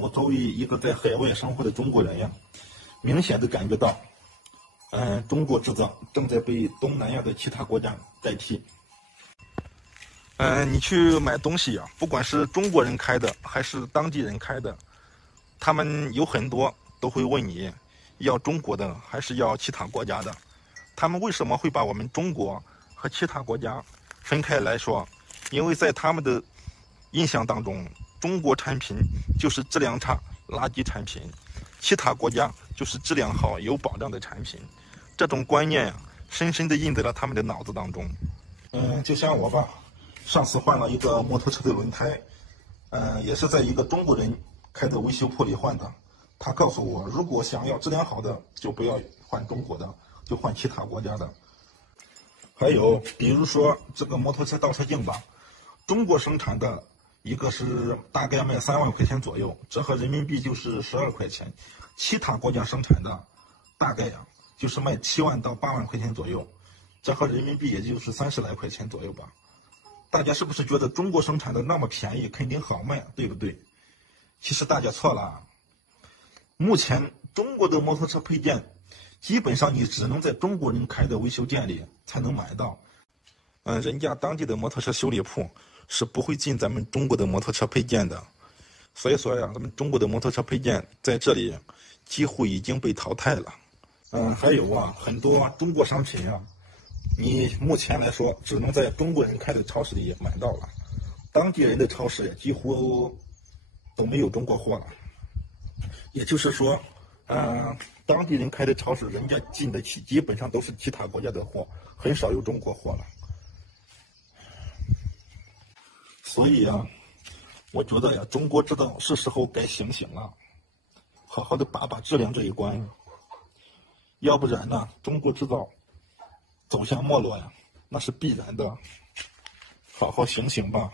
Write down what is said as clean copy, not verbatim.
我作为一个在海外生活的中国人呀，明显的感觉到，中国制造正在被东南亚的其他国家代替。你去买东西呀，不管是中国人开的还是当地人开的，他们有很多都会问你，要中国的还是要其他国家的？他们为什么会把我们中国和其他国家分开来说？因为在他们的印象当中，中国产品就是质量差、垃圾产品，其他国家就是质量好、有保障的产品。这种观念呀，深深地印在了他们的脑子当中。就像我吧，上次换了一个摩托车的轮胎，也是在一个中国人开的维修铺里换的。他告诉我，如果想要质量好的，就不要换中国的，就换其他国家的。还有，比如说这个摩托车倒车镜吧，中国生产的一个是大概卖3万块钱左右，折合人民币就是12块钱。其他国家生产的大概呀，就是卖7万到8万块钱左右，折合人民币也就是30来块钱左右吧。大家是不是觉得中国生产的那么便宜，肯定好卖，对不对？其实大家错了。目前中国的摩托车配件，基本上你只能在中国人开的维修店里才能买到。人家当地的摩托车修理铺是不会进咱们中国的摩托车配件的。所以说呀，咱们中国的摩托车配件在这里几乎已经被淘汰了。还有啊，很多中国商品啊，你目前来说只能在中国人开的超市里买到了，当地人的超市也几乎都没有中国货了。也就是说，当地人开的超市，人家进的基本上都是其他国家的货，很少有中国货了。所以啊，我觉得呀，中国制造是时候该醒醒了，好好的把质量这一关，要不然呢，中国制造走向没落呀，那是必然的。好好醒醒吧。